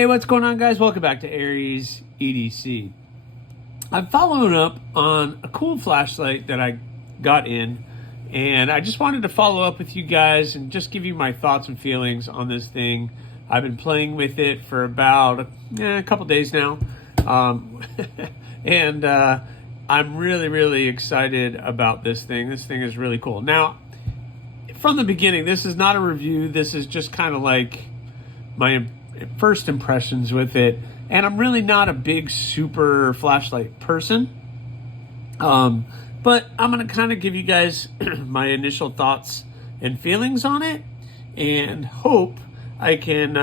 Hey, what's going on, guys? Welcome back to AriesEDC. I'm following up on a cool flashlight that I got in, and I just wanted to follow up with you guys and just give you my thoughts and feelings on this thing. I've been playing with it for about a couple days now, and I'm really excited about this thing. This thing is really cool. Now, from the beginning, this is not a review. This is just kind of like my first impressions with it, and I'm really not a big super flashlight person, but I'm gonna kind of give you guys my initial thoughts and feelings on it, and hope I can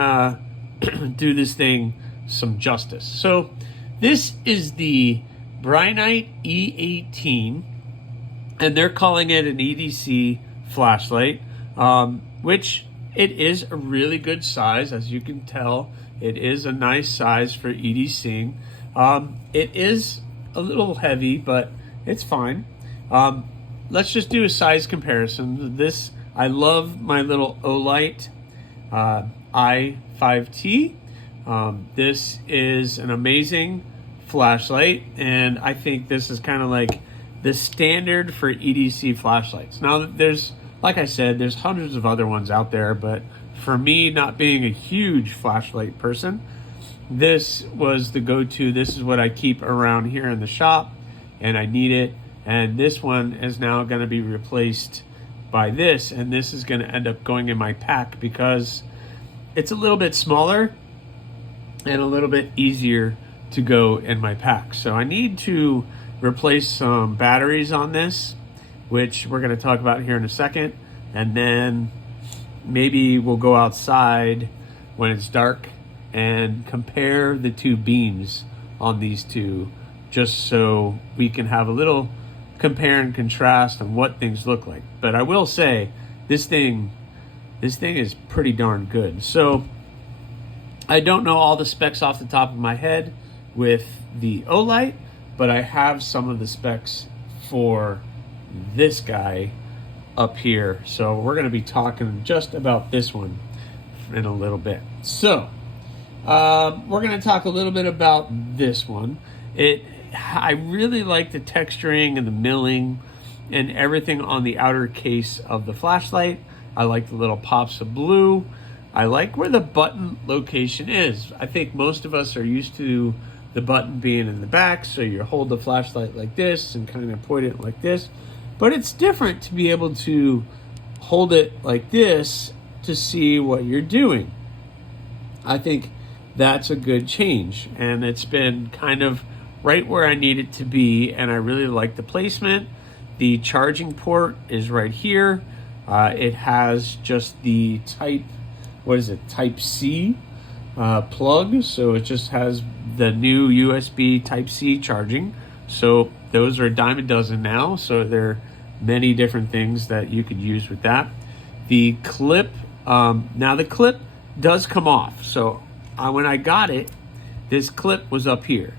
do this thing some justice. So this is the Brinyte E18, and they're calling it an EDC flashlight, which it is a really good size. As you can tell, it is a nice size for EDCing. It is a little heavy, but it's fine. Let's just do a size comparison. I love my little Olight i5T. This is an amazing flashlight, and I think this is kind of like the standard for EDC flashlights. Now, like I said, there's hundreds of other ones out there, but for me, not being a huge flashlight person, this was the go-to. This is what I keep around here in the shop, and I need it. And this one is now going to be replaced by this, and this is going to end up going in my pack because it's a little bit smaller and a little bit easier to go in my pack. So I need to replace some batteries on this, which we're going to talk about here in a second, and then maybe we'll go outside when it's dark and compare the two beams on these two, just so we can have a little compare and contrast on what things look like. But I will say this thing is pretty darn good. So I don't know all the specs off the top of my head with the Olight, but I have some of the specs for this guy up here. So we're going to be talking just about this one in a little bit. So we're going to talk a little bit about this one. I really like the texturing and the milling and everything on the outer case of the flashlight. I like the little pops of blue. I like where the button location is. I think most of us are used to the button being in the back, so you hold the flashlight like this and kind of point it like this. But it's different to be able to hold it like this to see what you're doing. I think that's a good change, and it's been kind of right where I need it to be, and I really like the placement. The charging port is right here. It has just the Type C plug, so it just has the new USB Type-C charging. So those are a dime a dozen now, so there are many different things that you could use with that. The clip, now the clip does come off. So when I got it, this clip was up here,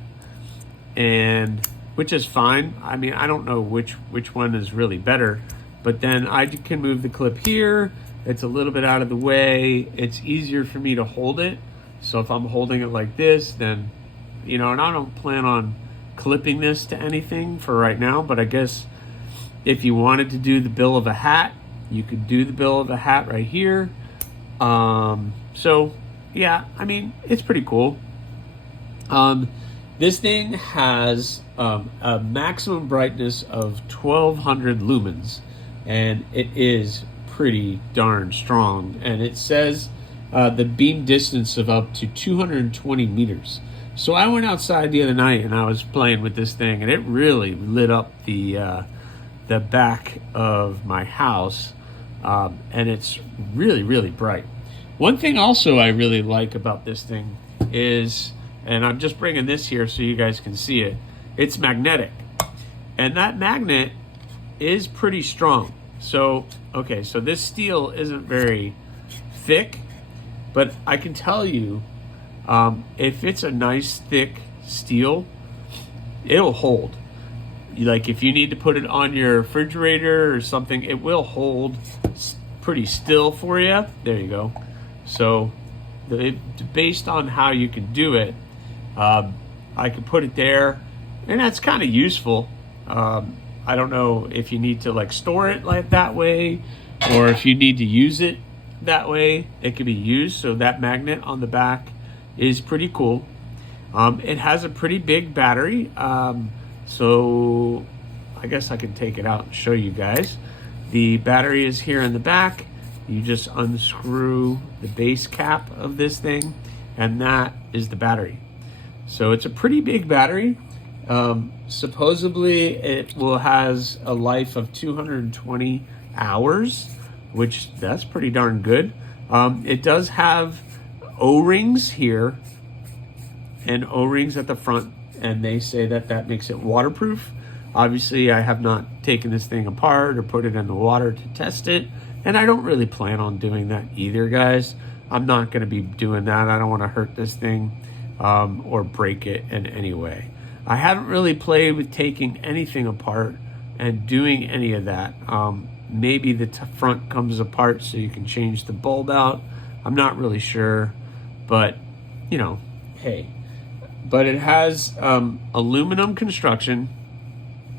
and which is fine. I mean, I don't know which one is really better, but then I can move the clip here. It's a little bit out of the way. It's easier for me to hold it. So if I'm holding it like this, then, and I don't plan on clipping this to anything for right now, but I guess if you wanted to do the bill of a hat, you could do the bill of a hat right here. So yeah, I mean, it's pretty cool. This thing has a maximum brightness of 1200 lumens, and it is pretty darn strong. And it says the beam distance of up to 220 meters. So I went outside the other night and I was playing with this thing, and it really lit up the back of my house, and it's really bright. One thing also I really like about this thing is, and I'm just bringing this here so you guys can see it, it's magnetic, and that magnet is pretty strong. So okay, so this steel isn't very thick, but I can tell you, if it's a nice thick steel, it'll hold. Like if you need to put it on your refrigerator or something, it will hold pretty still for you. There you go. So based on how you can do it, I could put it there, and that's kind of useful. I don't know if you need to like store it like that way, or if you need to use it that way, it can be used. So that magnet on the back is pretty cool. It has a pretty big battery, so I guess I can take it out and show you guys. The battery is here in the back. You just unscrew the base cap of this thing, and that is the battery. So it's a pretty big battery. Supposedly it has a life of 220 hours, which that's pretty darn good. It does have O-rings here and O-rings at the front, and they say that that makes it waterproof. Obviously, I have not taken this thing apart or put it in the water to test it, and I don't really plan on doing that either, guys. I'm not going to be doing that. I don't want to hurt this thing or break it in any way. I haven't really played with taking anything apart and doing any of that. Maybe the front comes apart so you can change the bulb out. I'm not really sure, but you know, hey. But it has aluminum construction,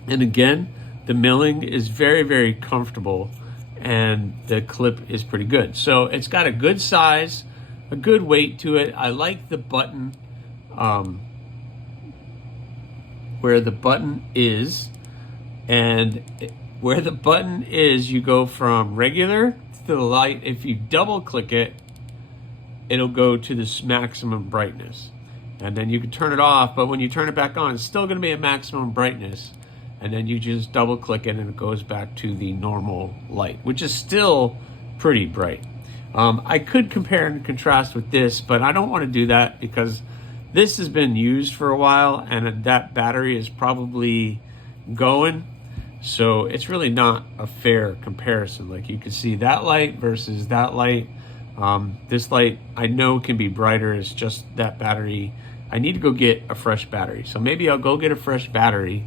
and again, the milling is very, very comfortable, and the clip is pretty good. So it's got a good size, a good weight to it. I like the button, where the button is, and where the button is, you go from regular to the light. If you double click it, it'll go to this maximum brightness, and then you can turn it off, but when you turn it back on, it's still going to be at maximum brightness, and then you just double click it and it goes back to the normal light, which is still pretty bright. I could compare and contrast with this, but I don't want to do that because this has been used for a while and that battery is probably going, so it's really not a fair comparison. Like you can see that light versus that light. This light I know can be brighter. It's just that battery. I need to go get a fresh battery. So maybe I'll go get a fresh battery.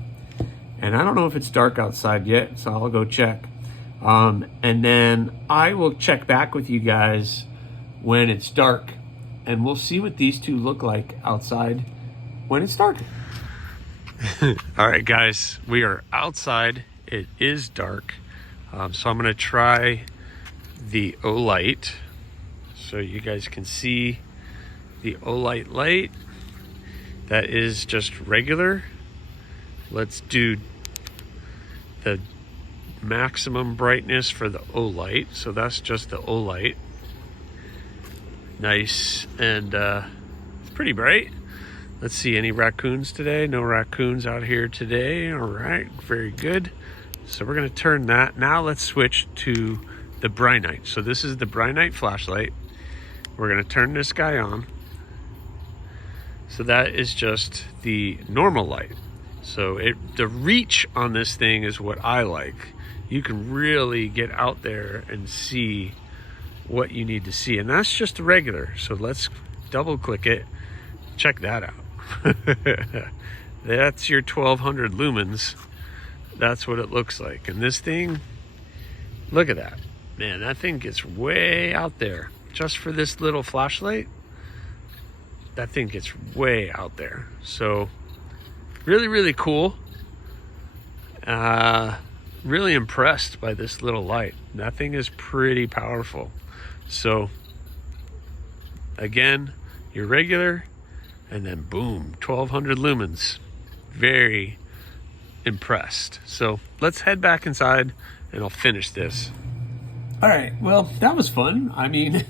And I don't know if it's dark outside yet, so I'll go check. And then I will check back with you guys when it's dark. And we'll see what these two look like outside when it's dark. All right, guys, we are outside. It is dark. So I'm gonna try the O-Light, so you guys can see the O-Light light. That is just regular. Let's do the maximum brightness for the O-Light. So that's just the O-Light. Nice, and it's pretty bright. Let's see, any raccoons today? No raccoons out here today. All right, very good. So we're gonna turn that. Now let's switch to the Brinyte. So this is the Brinyte flashlight. We're gonna turn this guy on. So that is just the normal light. So the reach on this thing is what I like. You can really get out there and see what you need to see. And that's just the regular. So let's double click it. Check that out. That's your 1200 lumens. That's what it looks like. And this thing, look at that. Man, that thing gets way out there. Just for this little flashlight, that thing gets way out there. So really, really cool. Really impressed by this little light. That thing is pretty powerful. So again, your regular, and then boom, 1200 lumens. Very impressed. So let's head back inside and I'll finish this. All right, well, that was fun. I mean,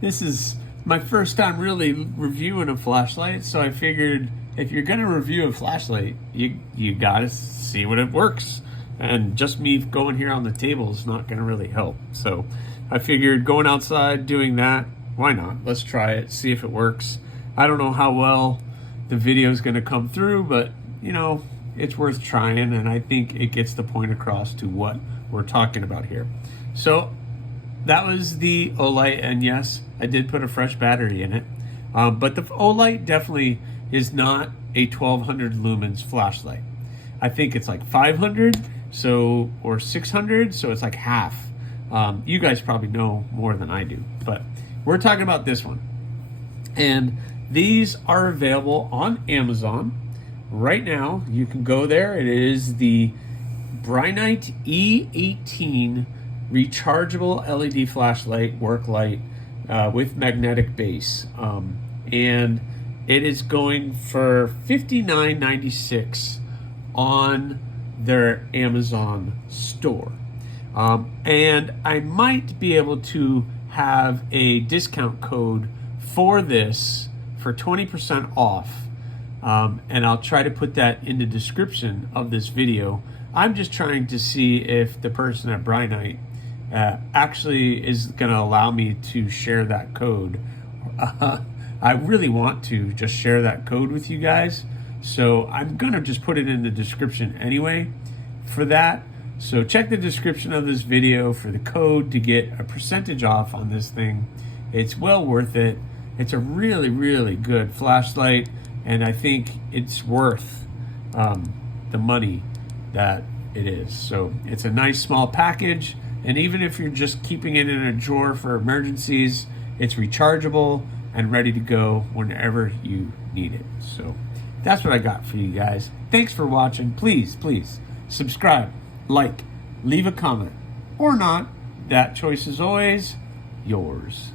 this is my first time really reviewing a flashlight, so I figured if you're gonna review a flashlight, you gotta see what it works. And just me going here on the table is not gonna really help. So I figured going outside, doing that, why not? Let's try it, see if it works. I don't know how well the video is gonna come through, but you know, it's worth trying, and I think it gets the point across to what we're talking about here. So that was the O-Light, and yes, I did put a fresh battery in it. But the O-Light definitely is not a 1200 lumens flashlight. I think it's like 500, so, or 600, so it's like half. You guys probably know more than I do, but we're talking about this one. And these are available on Amazon right now. You can go there. It is the Brinyte E18 rechargeable LED flashlight, work light with magnetic base. And it is going for $59.96 on their Amazon store. And I might be able to have a discount code for this for 20% off. And I'll try to put that in the description of this video. I'm just trying to see if the person at Brinyte actually is going to allow me to share that code. I really want to just share that code with you guys. So I'm going to just put it in the description anyway for that. So check the description of this video for the code to get a percentage off on this thing. It's well worth it. It's a really, really good flashlight, and I think it's worth the money that it is. So it's a nice small package, and even if you're just keeping it in a drawer for emergencies, it's rechargeable and ready to go whenever you need it. So that's what I got for you guys. Thanks for watching. Please subscribe, like, leave a comment, or not. That choice is always yours.